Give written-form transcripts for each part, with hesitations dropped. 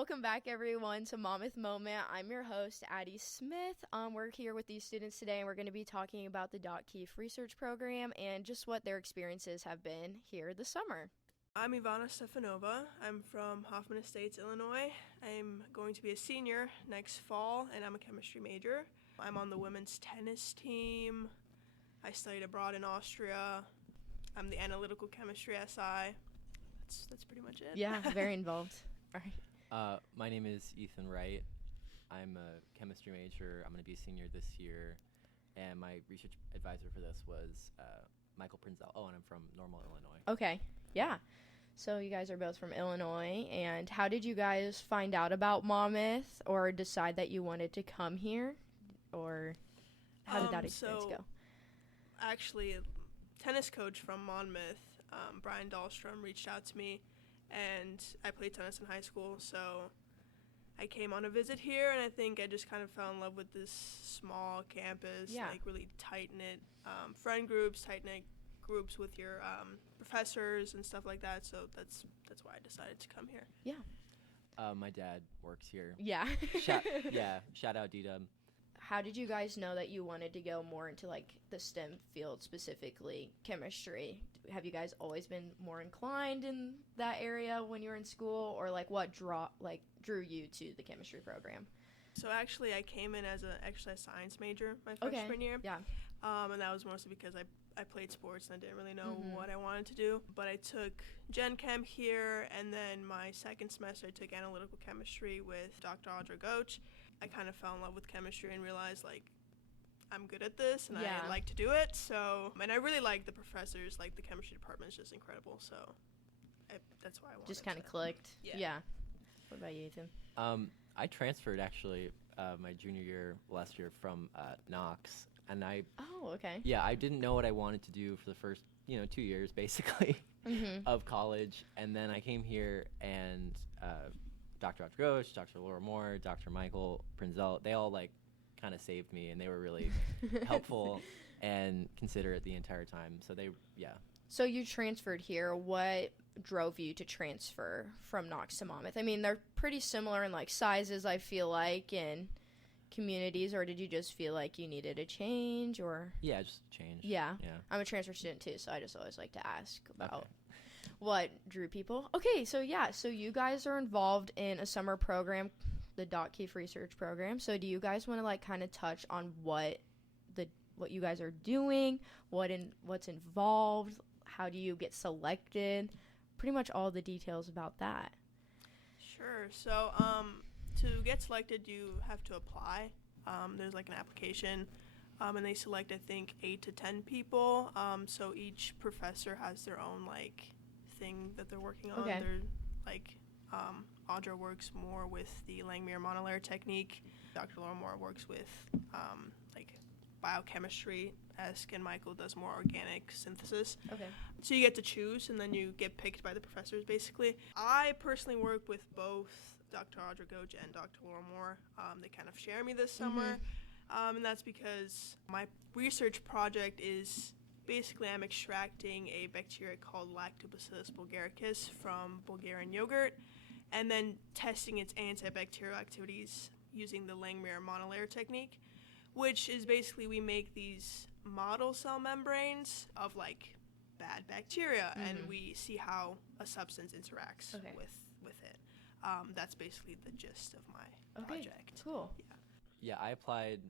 Welcome back, everyone, to Monmouth Moment. I'm your host, Addie Smith. We're here with these students today, and we're going to be talking about the Kieft research program and just what their experiences have been here this summer. I'm Ivana Stefanova. I'm from Hoffman Estates, Illinois. I'm going to be a senior next fall, and I'm a chemistry major. I'm on the women's tennis team. I studied abroad in Austria. I'm the analytical chemistry SI. That's pretty much it. Yeah, very involved. All right. My name is Ethan Wright. I'm a chemistry major. I'm going to be a senior this year. And my research advisor for this was Michael Prinzel. Oh, and I'm from Normal, Illinois. Okay, yeah. So you guys are both from Illinois. And how did you guys find out about Monmouth or decide that you wanted to come here? Or how did that experience go? Actually, tennis coach from Monmouth, Brian Dahlstrom, reached out to me. And I played tennis in high school, so I came on a visit here, and I think I just kind of fell in love with this small campus, like really tight-knit friend groups, tight-knit groups with your professors and stuff like that. So that's why I decided to come here. Yeah. My dad works here. Yeah. Shout out D-Dub. How did you guys know that you wanted to go more into like the STEM field, specifically chemistry? Have you guys always been more inclined in that area when you were in school, or like what drew you to the chemistry program? So actually, I came in as an exercise science major my freshman year. Yeah. And that was mostly because I played sports and I didn't really know what I wanted to do. But I took Gen Chem here, and then my second semester I took analytical chemistry with Dr. Audra Goach. I kind of fell in love with chemistry and realized, like, I'm good at this and I like to do it. So, and I really like the professors, like the chemistry department is just incredible. So that's why I wanted to. Just kind of clicked. Yeah. What about you, Ethan? I transferred actually my junior year last year from Knox, and I didn't know what I wanted to do for the first 2 years basically of college, and then I came here and Dr. Audra Goach, Dr. Laura Moore, Dr. Michael Prinzel, they all like kind of saved me, and they were really helpful and considerate the entire time. So So you transferred here. What drove you to transfer from Knox to Monmouth? I mean, they're pretty similar in like sizes, I feel like, and communities, or did you just feel like you needed a change, or? Yeah, just a change. Yeah. I'm a transfer student too, so I just always like to ask about what drew people. Okay, so you guys are involved in a summer program, the Kieft research program. So do you guys want to like kind of touch on what you guys are doing, what's involved? How do you get selected? Pretty much all the details about that. Sure. So to get selected, you have to apply. There's like an application, and they select, I think, 8 to 10 people. So each professor has their own like thing that they're working on. Okay. They're like Audra works more with the Langmuir monolayer technique. Dr. Laura Moore works with like biochemistry-esque, and Michael does more organic synthesis. Okay. So you get to choose, and then you get picked by the professors, basically. I personally work with both Dr. Audra Goach and Dr. Laura Moore. They kind of share me this summer, and that's because my research project is basically I'm extracting a bacteria called Lactobacillus bulgaricus from Bulgarian yogurt, and then testing its antibacterial activities using the Langmuir monolayer technique, which is basically we make these model cell membranes of like bad bacteria, and we see how a substance interacts with it. That's basically the gist of my project. Cool. Yeah, I applied,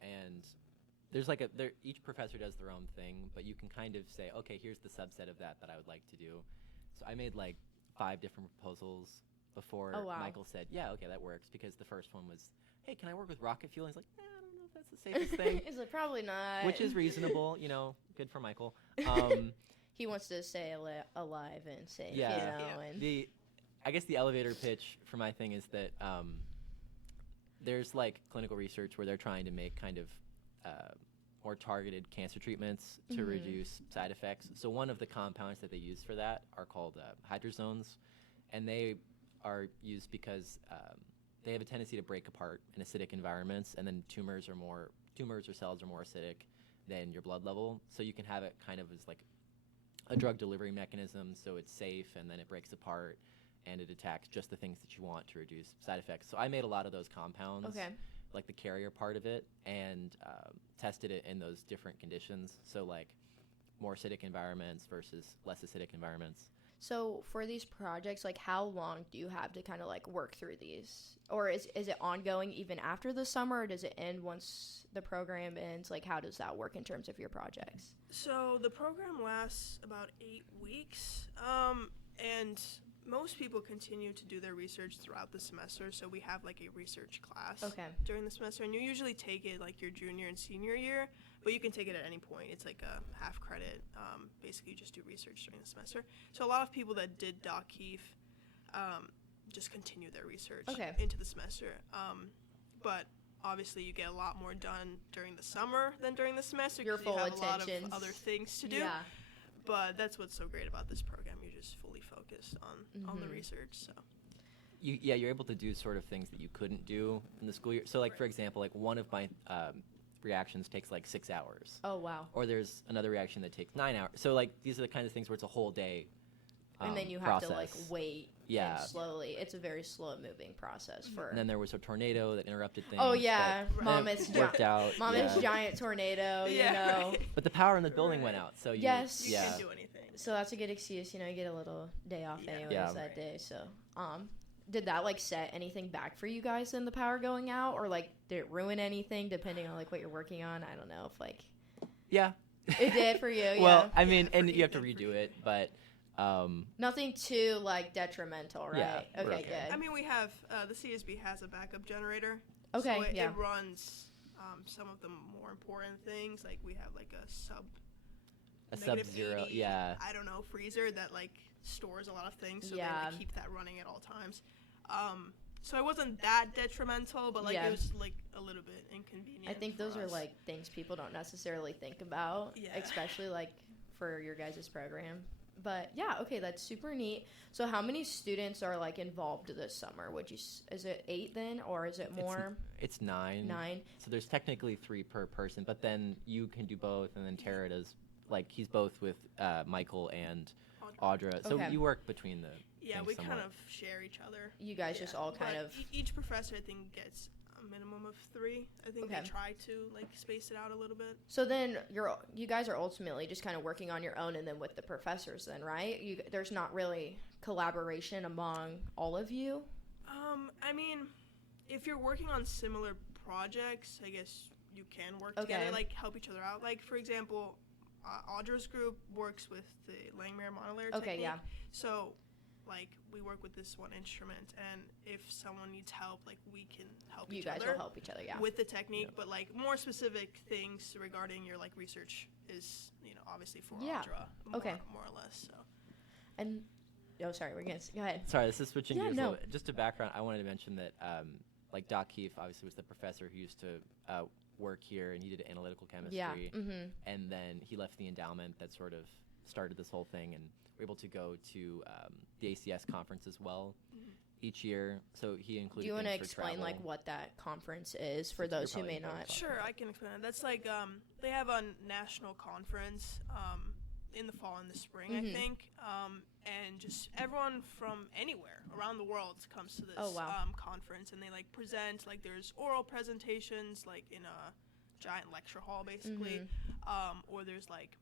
and there's each professor does their own thing, but you can kind of say, okay, here's the subset of that I would like to do. So I made like 5 different proposals before Michael said, yeah, okay, that works, because the first one was, hey, can I work with rocket fuel? And he's like, I don't know if that's the safest thing. He's like, probably not. Which is reasonable, good for Michael. He wants to stay alive and safe, And I guess the elevator pitch for my thing is that there's like clinical research where they're trying to make kind of more targeted cancer treatments to reduce side effects. So one of the compounds that they use for that are called hydrozones, and they are used because they have a tendency to break apart in acidic environments, and then tumors or cells are more acidic than your blood level. So you can have it kind of as like a drug delivery mechanism, so it's safe, and then it breaks apart, and it attacks just the things that you want to reduce side effects. So I made a lot of those compounds, like the carrier part of it, and tested it in those different conditions. So like more acidic environments versus less acidic environments. So for these projects, like how long do you have to kind of like work through these? Or is it ongoing even after the summer, or does it end once the program ends? Like how does that work in terms of your projects? So the program lasts about 8 weeks, and most people continue to do their research throughout the semester. So we have like a research class during the semester, and you usually take it like your junior and senior year, but you can take it at any point. It's like a half credit. Basically, you just do research during the semester. So a lot of people that did Kieft just continue their research into the semester. But obviously, you get a lot more done during the summer than during the semester because you have a lot of other things to do. Yeah. But that's what's so great about this program. You're just fully focused on the research. So. You're able to do sort of things that you couldn't do in the school year. So, like, for example, like one of my reactions takes like 6 hours. Oh, wow. Or there's another reaction that takes 9 hours. So, like, these are the kinds of things where it's a whole day and then you have to, like, wait and slowly. It's a very slow-moving process for... And then there was a tornado that interrupted things. Oh, yeah. Monmouth's giant tornado, you know. But the power in the building went out, so you can't do anything. So that's a good excuse, you know, you get a little day off anyways that day, so... Did that, like, set anything back for you guys in the power going out? Or, like, did it ruin anything depending on, like, what you're working on? I don't know if, like... Yeah. It did for you, Well, I mean, and you have to redo it, but... Nothing too, like, detrimental, right? Yeah, okay, good. I mean, we have... the CSB has a backup generator. Okay, so it runs some of the more important things. Like, we have, like, a sub-zero, 80, I don't know, freezer that, like, stores a lot of things. So they like, keep that running at all times. So it wasn't that detrimental, but, like, it was, like, a little bit inconvenient. I think those are, like, things people don't necessarily think about, especially, like, for your guys' program. But, yeah, okay, that's super neat. So how many students are, like, involved this summer? Is it 8 then, or is it more? It's 9. 9. So there's technically 3 per person, but then you can do both, and then Tara does, like, he's both with Michael and Audra. So you work between the we somewhat. kind of share each other. You guys just all kind of... Each professor, I think, gets a minimum of 3. I think they try to, like, space it out a little bit. So then you guys are ultimately just kind of working on your own and then with the professors then, right? There's not really collaboration among all of you? I mean, if you're working on similar projects, I guess you can work together, like, help each other out. Like, for example... Audra's group works with the Langmuir monolayer technique. So, like, we work with this one instrument, and if someone needs help, like, we can help each other. You guys will help each other, with the technique, but, like, more specific things regarding your, like, research is, you know, obviously for Audra, more or less, so. And, sorry, we're going to, go ahead. Sorry, this is switching gears a little bit. Just a background, I wanted to mention that, like, Kieft obviously was the professor who used to work here, and he did analytical chemistry, and then he left the endowment that sort of started this whole thing, and we're able to go to the ACS conference as well each year. So he included. Do you want to explain like what that conference is for those who may not? Sure, I can explain it. That's like they have a national conference in the fall and the spring, I think, and just everyone from anywhere around the world comes to this conference, and they like present, like there's oral presentations like in a giant lecture hall basically, or there's like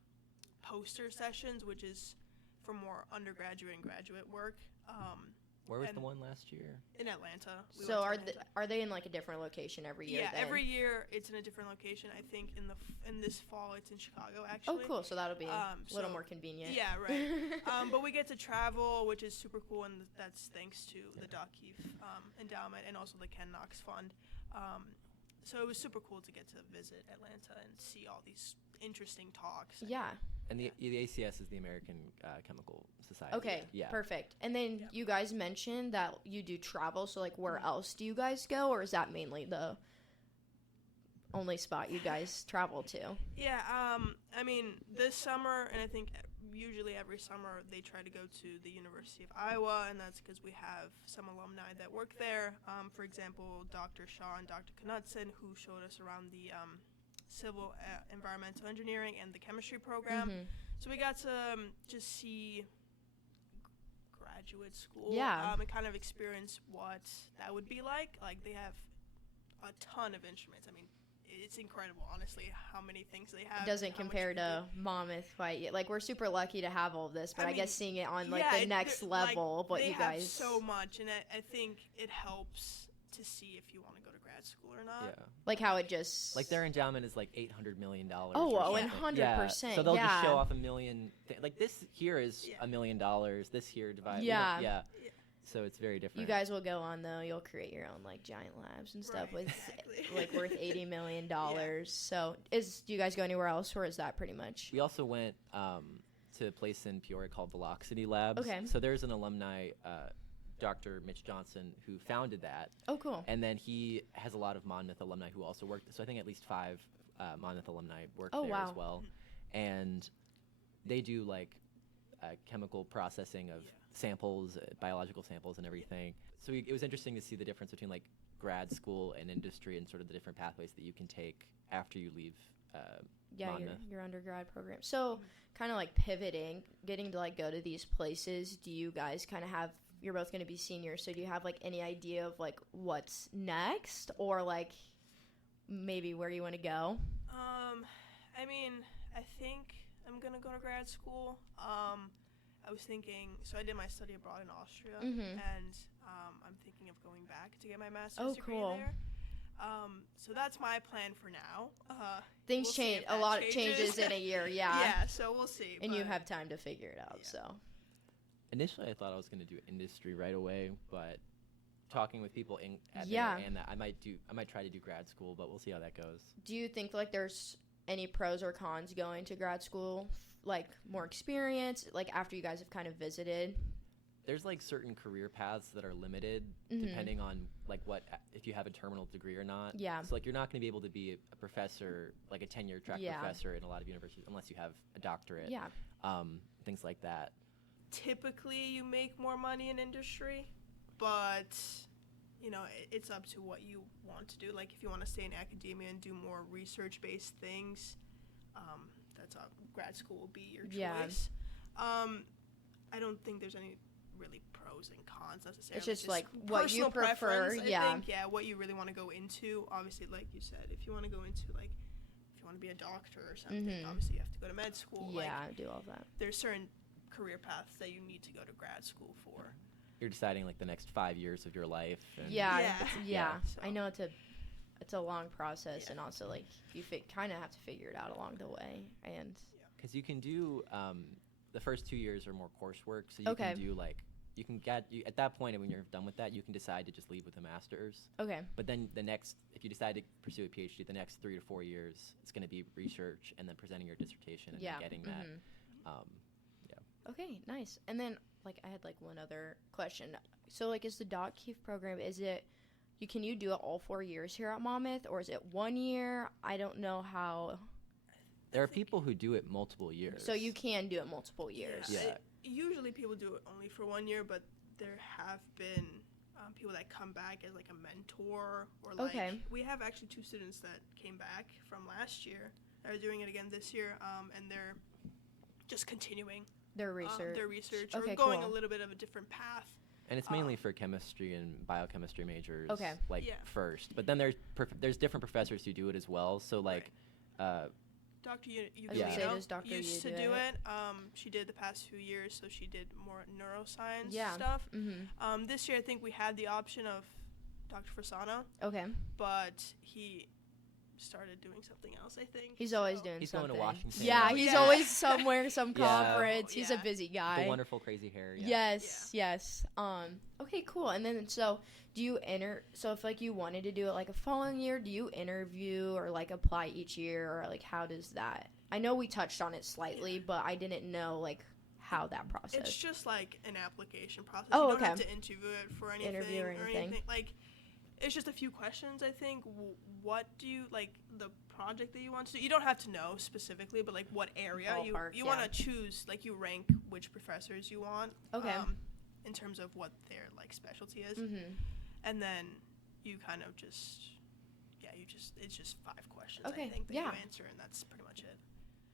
poster sessions, which is for more undergraduate and graduate work. Where was the one last year? In Atlanta. So are they in like a different location every year? Yeah, every year it's in a different location. I think in this fall it's in Chicago actually. Oh, cool. So that'll be a little more convenient. Yeah, right. But we get to travel, which is super cool, and that's thanks to the Kieft endowment and also the Ken Knox Fund. So it was super cool to get to visit Atlanta and see all these interesting talks. And the ACS is the American Chemical Society. Okay, perfect. And then you guys mentioned that you do travel, so like where else do you guys go, or is that mainly the only spot you guys travel to? Yeah, I mean, this summer, and I think usually every summer, they try to go to the University of Iowa, and that's because we have some alumni that work there. For example, Dr. Shaw and Dr. Knudsen, who showed us around the civil environmental engineering and the chemistry program. So we got to just see graduate school. Yeah. And kind of experience what that would be like. Like, they have a ton of instruments. I mean, it's incredible, honestly, how many things they have. It doesn't compare to Monmouth quite yet. Like, we're super lucky to have all of this, but I guess seeing it on, like, the next level of what you guys... They have so much, and I think it helps to see if you want to go to grad school or not. Yeah. Like, how it just... Like, their endowment is, like, $800 million. Oh, 100%. Yeah. So they'll just show off a million... like, this here is $1 million. This here divided... Yeah. Yeah. So it's very different. You guys will go on, though. You'll create your own, like, giant labs and stuff with, like, worth $80 million. So do you guys go anywhere else, or is that pretty much? We also went to a place in Peoria called Velocity Labs. Okay. So there's an alumni, Dr. Mitch Johnson, who founded that. Oh, cool. And then he has a lot of Monmouth alumni who also worked. So I think at least 5 Monmouth alumni work there as well. And they do, like, chemical processing of samples, biological samples and everything. So it was interesting to see the difference between, like, grad school and industry and sort of the different pathways that you can take after you leave Monmouth. your undergrad program. So kind of like pivoting, getting to, like, go to these places, do you guys kind of have, you're both going to be seniors, so do you have, like, any idea of, like, what's next, or, like, maybe where you want to go? I mean, I think I'm going to go to grad school. I was thinking, so I did my study abroad in Austria, and I'm thinking of going back to get my master's degree there. So that's my plan for now. Things change. A lot changes in a year, Yeah, so we'll see. And you have time to figure it out, so. Initially, I thought I was going to do industry right away, but talking with people at and I might try to do grad school, but we'll see how that goes. Do you think, like, there's any pros or cons going to grad school? Like, more experience, like, after you guys have kind of visited? There's, like, certain career paths that are limited depending on, like, if you have a terminal degree or not. Yeah. So, like, you're not going to be able to be a professor, like a tenure track professor in a lot of universities unless you have a doctorate. Yeah. Things like that. Typically, you make more money in industry, but, you know, it's up to what you want to do. Like, if you want to stay in academia and do more research-based things, that's grad school will be your choice. I don't think there's any really pros and cons necessarily. It's just like what you prefer. I think, what you really want to go into. Obviously, like you said, if you want to go into, like, if you want to be a doctor or something, obviously you have to go to med school. Do all that. There's certain career paths that you need to go to grad school for. You're deciding, like, the next 5 years of your life. And So. I know it's a long process, and also, like, you kind of have to figure it out along the way. And because you can do the first 2 years are more coursework, so you can do, like, you can get at that point when you're done with that, you can decide to just leave with a master's. Okay. But then if you decide to pursue a PhD, the next 3 to 4 years, it's going to be research and then presenting your dissertation and then getting that. Okay, nice. And then, like, I had, like, one other question. So, like, is the Kieft program, can you do it all 4 years here at Monmouth, or is it 1 year? I don't know how. There are people who do it multiple years. So you can do it multiple years. Yeah. Usually people do it only for 1 year, but there have been people that come back as, like, a mentor, or, like, we have actually 2 students that came back from last year that are doing it again this year, and they're just continuing their research, or going a little bit of a different path. And it's mainly for chemistry and biochemistry majors, first. But then there's different professors who do it as well. So, like, Dr. Ugalino used to do it. She did the past few years, so she did more neuroscience stuff. This year, I think we had the option of Dr. Fasano. Okay. But he started doing something else, I think. He's always doing he's something. He's going to Washington. Yeah, he's always somewhere, some conference. He's a busy guy. The wonderful crazy hair. Yes. Okay, cool. And then, so do you so if, like, you wanted to do it, like, a following year, do you interview or, like, apply each year, or, like, how does that? I know we touched on it slightly, but I didn't know, like, how that process. It's just like an application process. Oh, you don't have to interview it for anything or anything. Like, it's just a few questions, I think. What do you, like, the project that you want to do? You don't have to know specifically, but, like, what area you want to choose. Like, you rank which professors you want. Okay. In terms of what their, like, specialty is. And then you kind of just, it's just 5 questions, I think, that you answer, and that's pretty much it.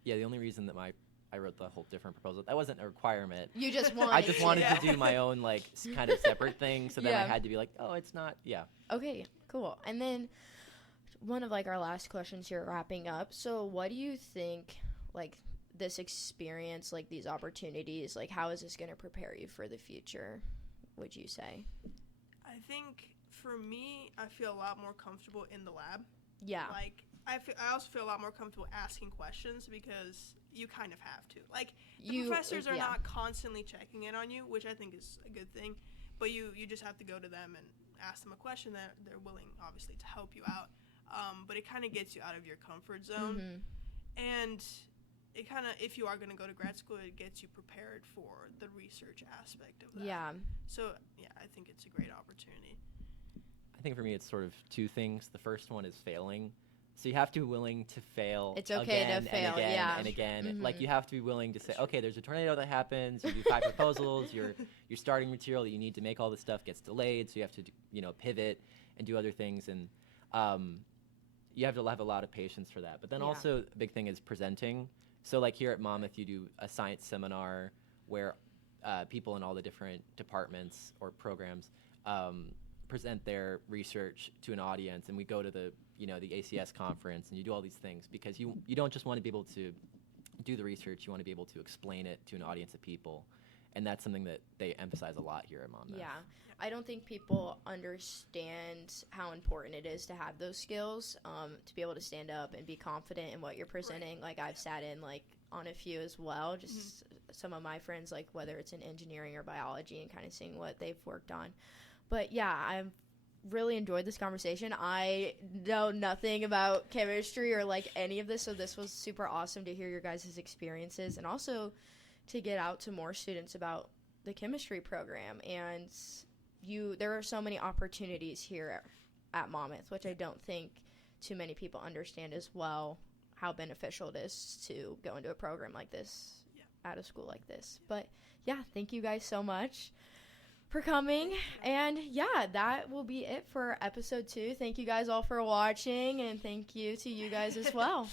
Yeah, the only reason that I I wrote the whole different proposal. That wasn't a requirement. You just wanted I just wanted to do my own, like, kind of separate thing. So then I had to be like, oh, it's not, Okay, cool. And then one of, like, our last questions here wrapping up. So what do you think, like, this experience, like, these opportunities, like, how is this going to prepare you for the future, would you say? I think for me, I feel a lot more comfortable in the lab. Yeah. Like, I also feel a lot more comfortable asking questions because you kind of have to. Like, the professors are not constantly checking in on you, which I think is a good thing, but you just have to go to them and ask them a question that they're willing, obviously, to help you out. But it kind of gets you out of your comfort zone. And it kind of, if you are going to go to grad school, it gets you prepared for the research aspect of that. Yeah. So, I think it's a great opportunity. I think for me, it's sort of two things. The first one is failing. So you have to be willing to fail. It's okay again to fail, and again and again. Like, you have to be willing to say, okay, there's a tornado that happens. You do 5 proposals. Your starting material that you need to make all this stuff gets delayed. So you have to, pivot and do other things. And you have to have a lot of patience for that. But then also a big thing is presenting. So, like, here at Monmouth, you do a science seminar where people in all the different departments or programs present their research to an audience, and we go to the ACS conference, and you do all these things because you don't just want to be able to do the research, you want to be able to explain it to an audience of people, and that's something that they emphasize a lot here at Monmouth. Yeah, I don't think people understand how important it is to have those skills, to be able to stand up and be confident in what you're presenting. Like, I've sat in, like, on a few as well, just some of my friends, like, whether it's in engineering or biology, and kind of seeing what they've worked on. But yeah, I've really enjoyed this conversation. I know nothing about chemistry or, like, any of this, so this was super awesome to hear your guys' experiences, and also to get out to more students about the chemistry program. And there are so many opportunities here at Monmouth, which I don't think too many people understand as well, how beneficial it is to go into a program like this at a school like this. But yeah, thank you guys so much for coming. And yeah, that will be it for episode 2. Thank you guys all for watching, and thank you to you guys as well.